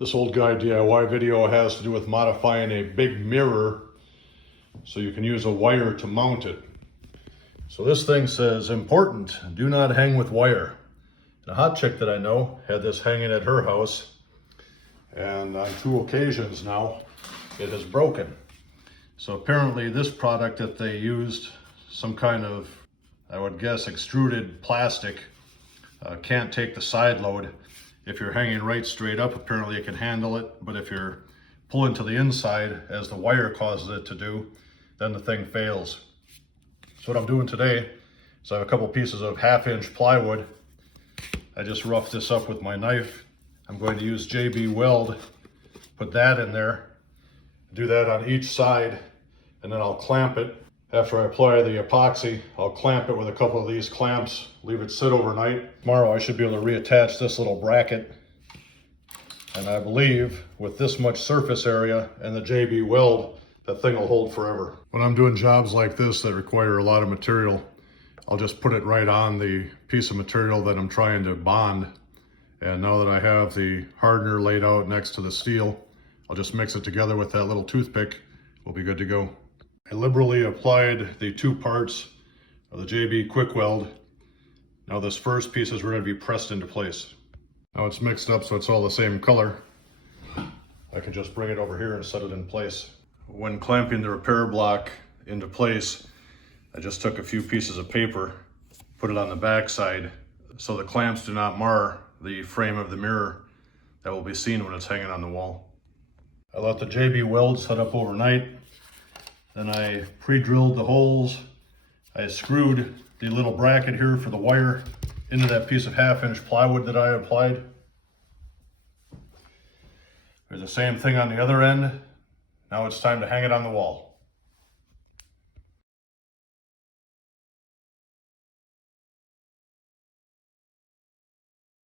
This old guy DIY video has to do with modifying a big mirror so you can use a wire to mount it. So this thing says, important, do not hang with wire. And a hot chick that I know had this hanging at her house, and on 2 occasions now it has broken. So apparently this product that they used, some kind of, I would guess, extruded plastic, can't take the side load. If you're hanging right straight up, apparently it can handle it, but if you're pulling to the inside, as the wire causes it to do, then the thing fails. So what I'm doing today is I have a couple pieces of 1/2-inch plywood. I just roughed this up with my knife. I'm going to use JB Weld, put that in there, do that on each side, and then I'll clamp it. After I apply the epoxy, I'll clamp it with a couple of these clamps, leave it sit overnight. Tomorrow I should be able to reattach this little bracket. And I believe with this much surface area and the JB Weld, that thing will hold forever. When I'm doing jobs like this that require a lot of material, I'll just put it right on the piece of material that I'm trying to bond. And now that I have the hardener laid out next to the steel, I'll just mix it together with that little toothpick. We'll be good to go. I liberally applied the 2 parts of the JB Quick Weld. Now this first piece is ready to be pressed into place. Now it's mixed up so it's all the same color. I can just bring it over here and set it in place. When clamping the repair block into place, I just took a few pieces of paper, put it on the back side so the clamps do not mar the frame of the mirror that will be seen when it's hanging on the wall. I let the JB Weld set up overnight. Then I pre-drilled the holes. I screwed the little bracket here for the wire into that piece of 1/2-inch plywood that I applied. There's the same thing on the other end. Now it's time to hang it on the wall.